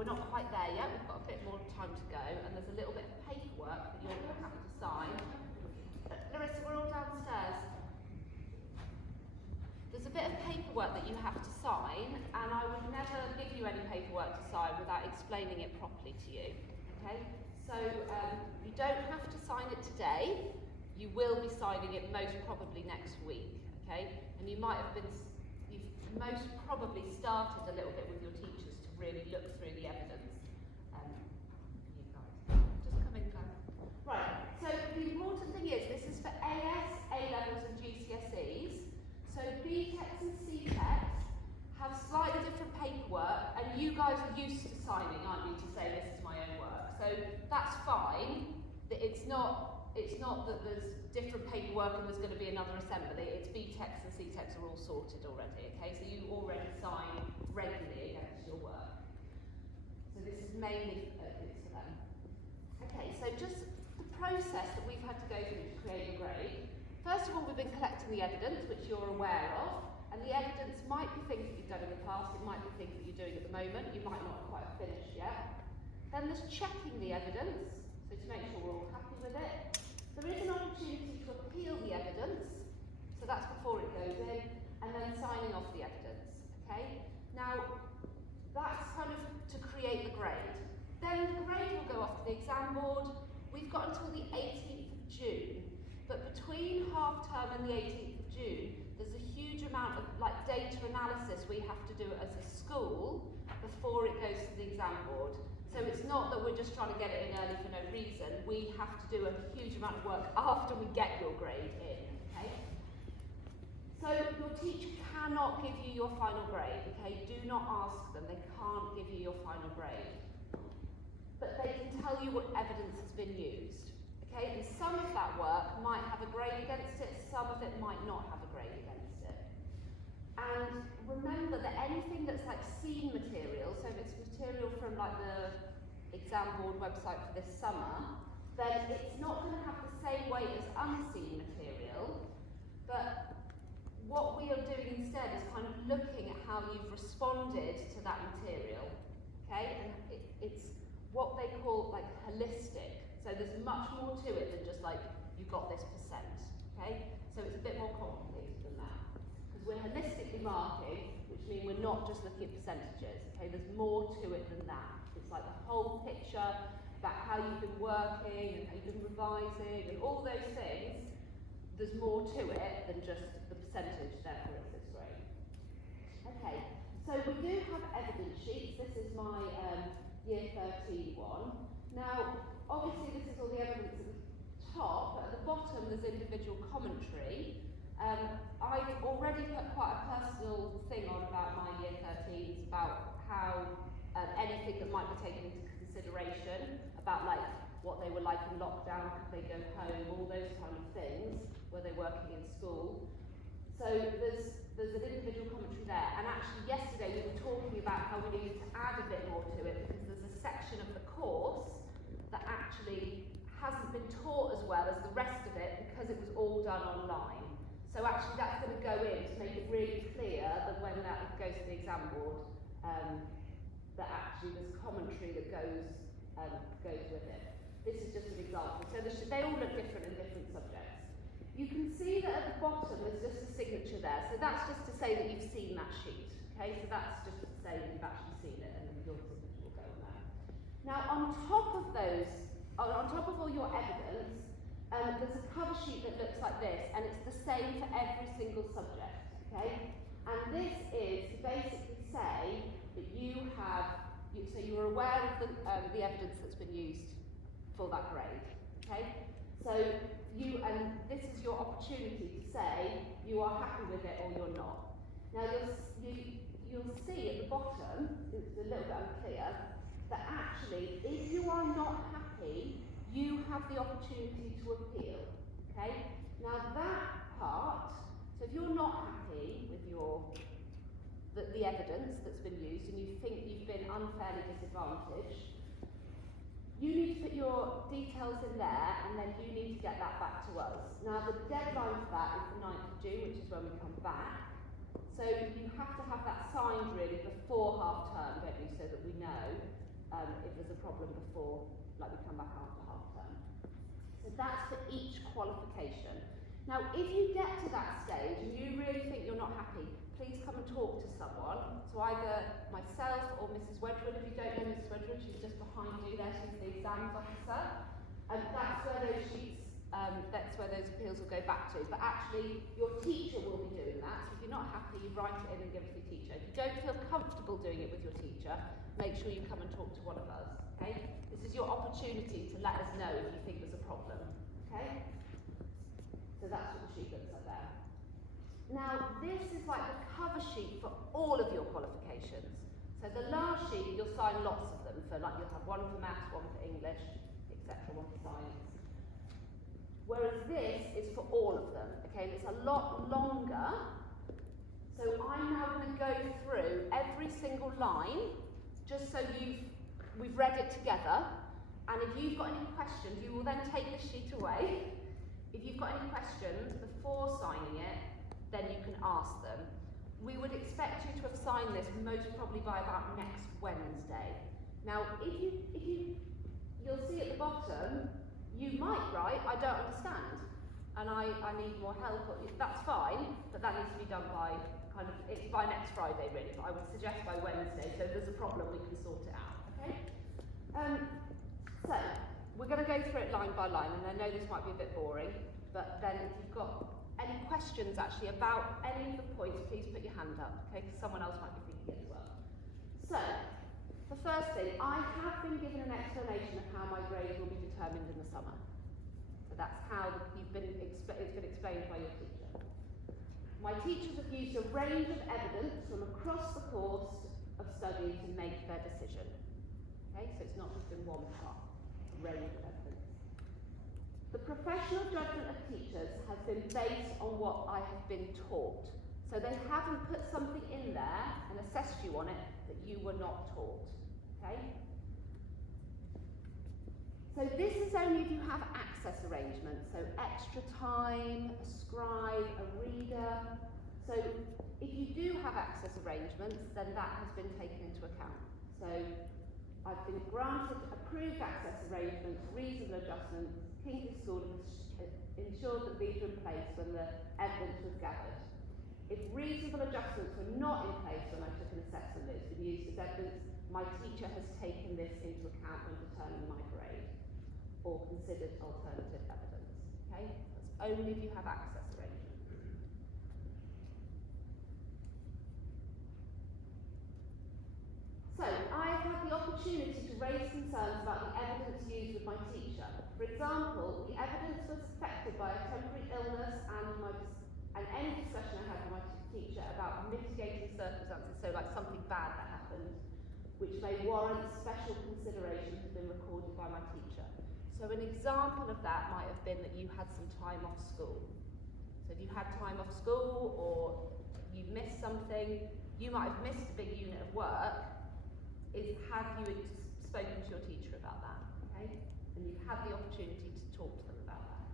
we're not quite there yet, we've got a bit more time to go, and there's a little bit of paperwork that you're going to have to sign. Larissa, we're all downstairs. There's a bit of paperwork that you have to sign, and I would never give you any paperwork to sign without explaining it properly to you. Okay? So you don't have to sign it today. You will be signing it most probably next week. Okay? And you've most probably started a little bit with your teachers to really look through the evidence. You guys, just come in, guys. Right. So the important thing is this is for AS, A-levels, and GCSEs. So BTECs and CTECs have slightly different paperwork, and you guys are used to signing, aren't you, to say this is my own work. So that's fine. It's not that there's different paperwork and there's going to be another assembly. It's BTECs and CTECs are all sorted already, okay? So you already sign regularly against your work. So this is mainly for them. Okay, so just the process that we've had to go through to create your grade. First of all, we've been collecting the evidence, which you're aware of, and the evidence might be things that you've done in the past, it might be things that you're doing at the moment, you might not quite have finished yet. Then there's checking the evidence, so to make sure we're all happy with it. There is an opportunity to appeal the evidence, so that's before it goes in, and then signing off the evidence, okay? Now, that's kind of to create the grade. Then the grade will go off to the exam board. We've got until the 18th of June. But between half term and the 18th of June, there's a huge amount of data analysis we have to do as a school before it goes to the exam board. So it's not that we're just trying to get it in early for no reason. We have to do a huge amount of work after we get your grade in. Okay? So your teacher cannot give you your final grade. Okay? Do not ask them. They can't give you your final grade. But they can tell you what evidence has been used. Okay, and some of that work might have a grade against it, some of it might not have a grade against it. And remember that anything that's like seen material, so if it's material from the exam board website for this summer, then it's not going to have the same weight as unseen material, but what we are doing instead is kind of looking at how you've responded to that material. Okay, and it's what they call holistic. So there's much more to it than just you got this percent, okay? So it's a bit more complicated than that. Because we're holistically marking, which means we're not just looking at percentages, okay? There's more to it than that. It's like the whole picture about how you've been working and how you've been revising and all those things. There's more to it than just the percentage, therefore it's this grade. Okay, so we do have evidence sheets. This is my year 13 one. Now, obviously this is all the evidence at the top, but at the bottom there's individual commentary. I've already put quite a personal thing on about my year 13s, about how anything that might be taken into consideration, about what they were like in lockdown, could they go home, all those kind of things, were they working in school. So there's an individual commentary there, and actually yesterday we were talking about how we needed to add a bit more to it, because there's a section of the course that actually hasn't been taught as well as the rest of it because it was all done online. So actually that's going to go in to make it really clear that when that goes to the exam board, that actually there's commentary that goes with it. This is just an example. So they all look different in different subjects. You can see that at the bottom there's just a signature there. So that's just to say that you've seen that sheet. Okay, so that's just to say that you've actually seen it, and then your signature will go on there. Now, on top of all your evidence, there's a cover sheet that looks like this, and it's the same for every single subject, okay? And this is to basically say that so you're aware of the evidence that's been used for that grade, okay? So and this is your opportunity to say you are happy with it or you're not. Now you'll see at the bottom, it's a little bit unclear, that actually, if you are not happy, you have the opportunity to appeal, okay? Now that part, so if you're not happy with the evidence that's been used and you think you've been unfairly disadvantaged, you need to put your details in there and then you need to get that back to us. Now the deadline for that is the 9th of June, which is when we come back. So you have to have that signed really before half term, don't you, so that we know. if there's a problem before, like we come back after half term. So that's for each qualification. Now, if you get to that stage and you really think you're not happy, please come and talk to someone. So either myself or Mrs. Wedgwood. If you don't know Mrs. Wedgwood, she's just behind you there. She's the exams officer. And that's where those sheets, that's where those appeals will go back to. But actually, your teacher will be doing that. So if you're not happy, you write it in and give it to your teacher. If you don't feel comfortable doing it with your teacher, make sure you come and talk to one of us. Okay? This is your opportunity to let us know if you think there's a problem. Okay? So that's what the sheet looks like there. Now, this is like the cover sheet for all of your qualifications. So the last sheet, you'll sign lots of them. For like, you'll have one for maths, one for English, etc., one for science. Whereas this is for all of them. Okay, and it's a lot longer. So I'm now going to go through every single line, just so we've read it together. And if you've got any questions, you will then take the sheet away. If you've got any questions before signing it, then you can ask them. We would expect you to have signed this most probably by about next Wednesday. Now, you'll see at the bottom, you might write, I don't understand, and I need more help. That's fine, but that needs to be done by it's by next Friday really, but I would suggest by Wednesday, so if there's a problem, we can sort it out, okay? So, we're going to go through it line by line, and I know this might be a bit boring, but then if you've got any questions actually about any of the points, please put your hand up, okay, because someone else might be thinking it as well. So, the first thing, I have been given an explanation of how my grade will be determined in the summer. So that's how it's been explained by your teacher. My teachers have used a range of evidence from across the course of study to make their decision. Okay, so it's not just in one part. Range of evidence. The professional judgment of teachers has been based on what I have been taught. So they haven't put something in there and assessed you on it that you were not taught. Okay? So this is only if you have access arrangements, so extra time, a scribe, a reader. So if you do have access arrangements, then that has been taken into account. So I've been granted approved access arrangements, reasonable adjustments. Kingsley School ensured that these were in place when the evidence was gathered. If reasonable adjustments were not in place when I took an assessment that's been used as evidence, my teacher has taken this into account when determining my grade or considered alternative evidence. Okay? That's only if you have access arrangements. So, I've had the opportunity to raise concerns about the evidence used with my teacher. For example, the evidence was affected by a temporary illness and any discussion I had with my teacher about mitigating circumstances, so like something bad that happened, which may warrant special consideration has been recorded by my teacher. So an example of that might have been that you had some time off school. So if you had time off school or you missed something, you might have missed a big unit of work. Have you spoken to your teacher about that? Okay? And you've had the opportunity to talk to them about that.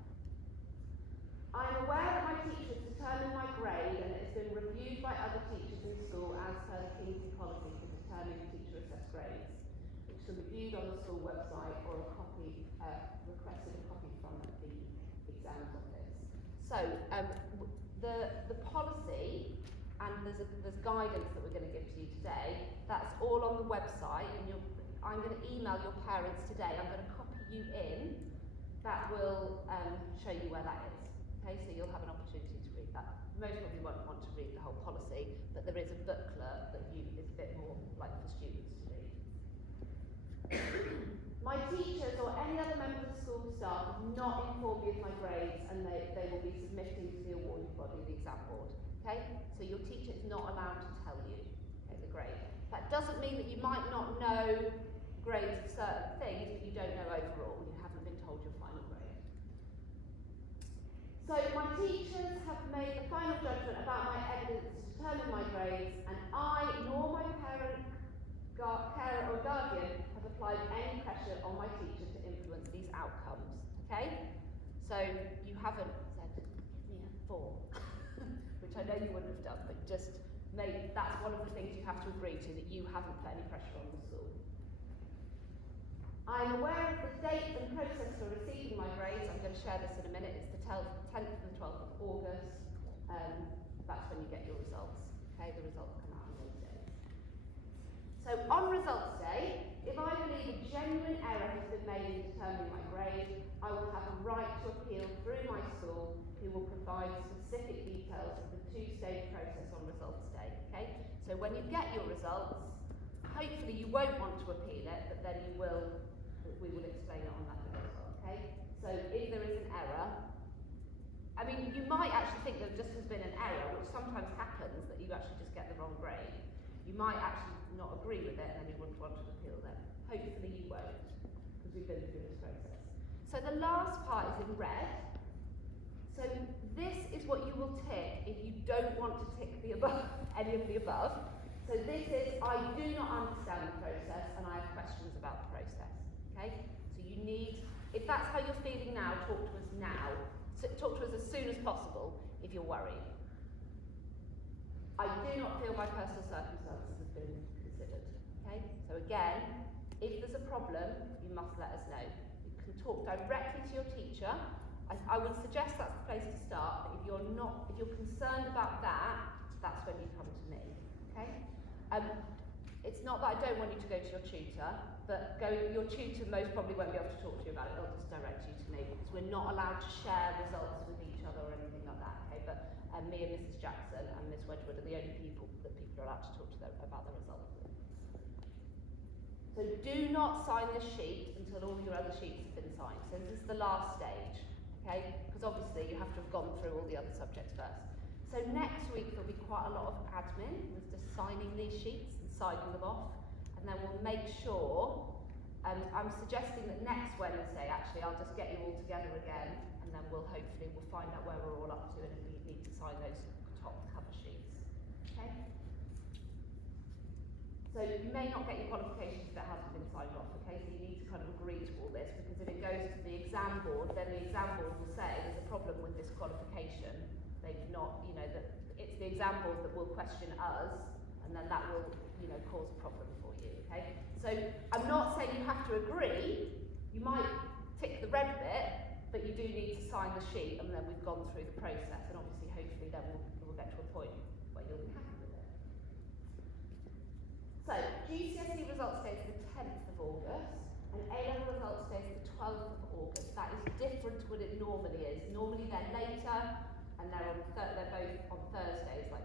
I'm aware that my teacher has determined my grade and it's been reviewed by other teachers in school as per the Kingsley policy for determining teacher assessed grades, which can be viewed on the school website or requested a copy from the exams office. So the policy, and there's guidance that we're going to give to you today. That's all on the website, and I'm going to email your parents today. I'm going to copy you in. That will show you where that is. Okay, so you'll have an opportunity to read that. Most of you won't want to read the whole policy, but there is a booklet that is a bit more like for students to read. My teachers or any other member of the school staff have not informed me of my grades, and they will be submitting to the awarding body, the exam board. Okay, so your teacher is not allowed to tell you the grade. That doesn't mean that you might not know grades of certain things, but you don't know overall. You haven't been told your final grade. So my teachers have made the final judgment about my evidence to determine my grades, and I, nor my parent, carer or guardian, have applied any pressure on my teacher to influence these outcomes. Okay? So you haven't said, give me a 4. Which I know you wouldn't have done, but that's one of the things you have to agree to, that you haven't put any pressure on the school. I'm aware of the date and process for receiving my grades. I'm going to share this in a minute. It's the 10th and 12th of August. That's when you get your results. Okay, the results come out on those days. So on results day, if I believe a genuine error has been made in determining my grade, I will have a right to appeal through my school, who will provide specific details of the two-stage process on results day. Okay, so when you get your results, hopefully you won't want to appeal it, but then you will. We will explain it on that day as well. Okay, so if there is an error, I mean, you might actually think there just has been an error, which sometimes happens, that you actually just get the wrong grade. You might actually not agree with it, and then you wouldn't want to appeal them. Hopefully you won't, because we've been through this process. So the last part is in red. So this is what you will tick if you don't want to tick the above, any of the above. So this is, I do not understand the process, and I have questions about the process. Okay? So you need, if that's how you're feeling now, talk to us now. So talk to us as soon as possible if you're worried. I do not feel my personal circumstances have been considered. Okay? So again, if there's a problem, you must let us know. You can talk directly to your teacher. I would suggest that's the place to start, but if you're concerned about that, that's when you come to me. Okay? It's not that I don't want you to go to your tutor, but your tutor most probably won't be able to talk to you about it. They'll just direct you to me, because we're not allowed to share results with each other or anything like that. Okay, but me and Mrs. Jackson and Miss Wedgwood are the only people that people are allowed to talk to them about the results with. So do not sign this sheet until all your other sheets have been signed. So this is the last stage, okay? Because obviously you have to have gone through all the other subjects first. So next week there'll be quite a lot of admin with just signing these sheets and signing them off, and then we'll make sure, I'm suggesting that next Wednesday actually I'll just get you all together again, and then we'll find out where we're all up to and if we need to sign those top cover sheets. Okay? So you may not get your qualifications if it hasn't been signed off, okay? So you need to kind of agree to all this, because if it goes to the exam board, then the exam board will say there's a problem with this qualification. They've not, that it's the exam board that will question us, and then that will, cause a problem for you, okay? So I'm not saying you have to agree. You might tick the red bit, but you do need to sign the sheet, and then we've gone through the process, and obviously, hopefully, then we'll get to a point where you'll be happy with it. So GCSE results day is the 10th of August, and A-level results day is the 12th of August. That is different to what it normally is. Normally they're later, and they're both on Thursdays, like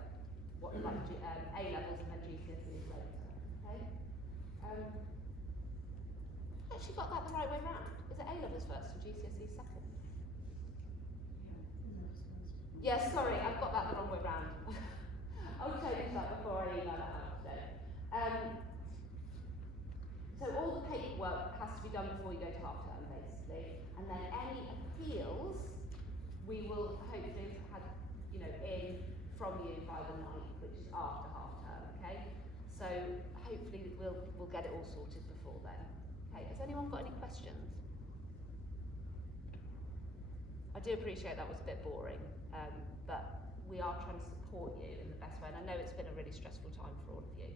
A-levels and then GCSE is later. Okay? I actually got that the right way round. Is it A-levels first and GCSE second? Yes, sorry, I've got that the wrong way round. I'll change that before I email it out today. So all the paperwork has to be done before you go to half term, basically, and then any appeals we will hopefully have had, in from you by the 9th, which is after half term. Okay, so hopefully we'll get it all sorted before then. Okay, has anyone got any questions? I do appreciate that was a bit boring, but we are trying to support you in the best way, and I know it's been a really stressful time for all of you.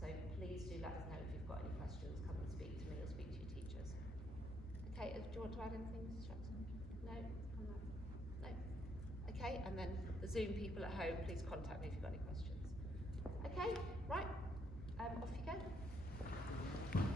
So please do let us know if you've got any questions. Come and speak to me or speak to your teachers. Okay, do you want to add anything, Mrs. Jackson? No? No? Okay, and then the Zoom people at home, please contact me if you've got any questions. Okay, right.